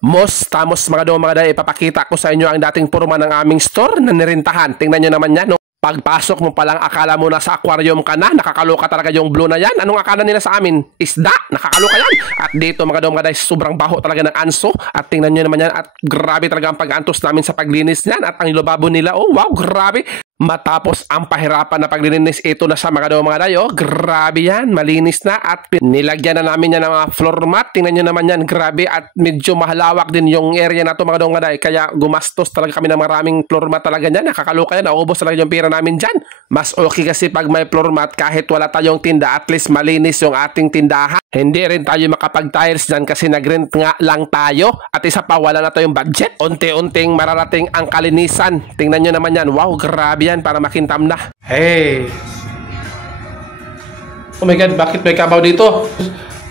Tamos mga do mga day, ipapakita ko sa inyo ang dating purma ng aming store na nirintahan. Tingnan nyo naman yan. No? Pagpasok mo palang akala mo na sa aquarium ka na, nakakaloka talaga yung blue na yan. Anong akala nila sa amin? Isda, nakakaloka yan. At dito mga do mga day, sobrang baho talaga ng anso. At tingnan nyo naman yan, at grabe talaga ang pag-antos namin sa paglinis niyan. At ang ilobabo nila, oh wow, grabe. Matapos ang pahirapan na paglilinis, ito na sa mga daw mga dayo. Grabe yan, malinis na at nilagyan na namin yan ng mga floor mat. Tingnan nyo naman yan, grabe at medyo mahalawak din yung area na ito mga daw mga day. Kaya gumastos talaga kami ng maraming floor mat talaga yan. Nakakaloka yan, naubos talaga yung pera namin dyan. Mas okay kasi pag may floor mat, kahit wala tayong tinda, at least malinis yung ating tindahan. Hindi rin tayo makapag-tiles dyan kasi nag-rent nga lang tayo. At isa pa, wala na tayong budget. Unti-unting mararating ang kalinisan. Tingnan nyo naman yan, wow, grabe yan para makintam na. Hey! Oh my God, bakit may kabaw dito?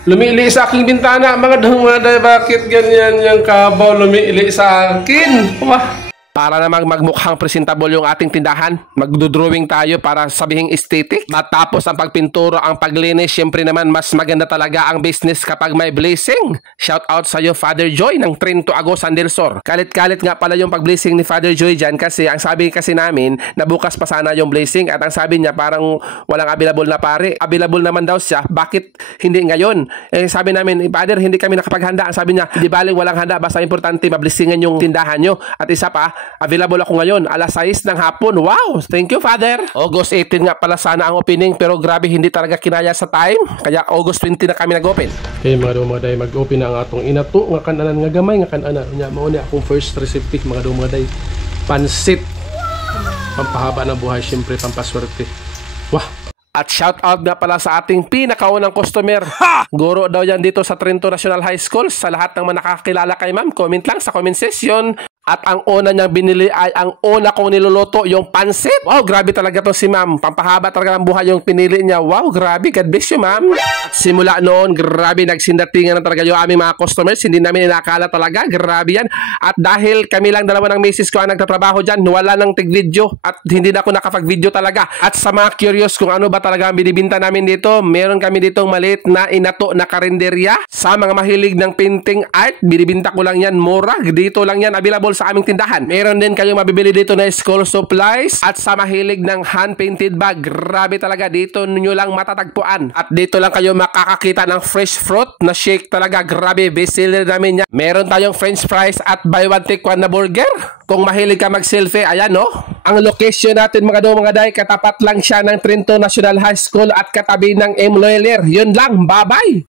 Lumili sa aking bintana, mga dumada, bakit ganyan yung kabaw lumili sa akin? Wah! Para namang magmukhang presentable yung ating tindahan, magdodrawing tayo para sabihing aesthetic. Matapos ang pagpinturo, ang paglinis, syempre naman mas maganda talaga ang business kapag may blessing. Shout out sa iyo Father Joy ng Trinto Agos San Del Sur. Kalit-kalit nga pala yung pag-blessing ni Father Joy dyan kasi ang sabi kasi namin na bukas pa sana yung blessing at ang sabi niya parang walang available na pare. Available naman daw siya, bakit hindi ngayon? Eh sabi namin, Father, hindi kami nakapaghanda. Ang sabi niya, di baling walang handa, basta importante mablessingan yung tindahan nyo. At isa pa, available ako ngayon, alas 6 ng hapon. Wow! Thank you, Father! August 18 nga pala sana ang opening, pero grabe, hindi talaga kinaya sa time. Kaya August 20 na kami nag-open. Okay, mga dumaday, mag-open na ang atong inato. Nga kananan nga gamay, nga kananan. Nga, mauni akong first recipe, mga dumaday. Pansit. Pampahaba ng buhay, syempre, pampaswerte. Wah! At shout out nga pala sa ating pinakaunang customer. Guro daw yan dito sa Trinto National High School. Sa lahat ng mga nakakilala kay ma'am, comment lang sa comment section. At ang una niyang binili ay ang una kong niluluto, yung pansit. Wow, grabe talaga to si ma'am. Pampahaba talaga ng buhay yung pinili niya. Wow, grabe. God bless you, ma'am. At simula noon, grabe, nagsindatingan na talaga yung aming mga customers. Hindi namin inakala talaga. Grabe yan. At dahil kami lang dalawa ng misis ko ang nagtatrabaho dyan, wala nang tig-video. At hindi na ako nakapag-video talaga. At sa mga curious kung ano ba talaga ang binibinta namin dito, meron kami ditong maliit na inato na karinderya. Sa mga mahilig ng painting art, binibinta ko lang yan mura. Dito lang yan available sa aming tindahan. Meron din kayong mabibili dito na school supplies at sa mahilig ng hand-painted bag. Grabe talaga, dito nyo lang matatagpuan. At dito lang kayo makakakita ng fresh fruit na shake talaga. Grabe, best seller namin yan. Meron tayong french fries at buy one take one na burger. Kung mahilig ka mag-selfie, ayan no. Ang location natin mga day, katapat lang siya ng Trinto National High School at katabi ng M. Loeller. Yun lang, bye-bye!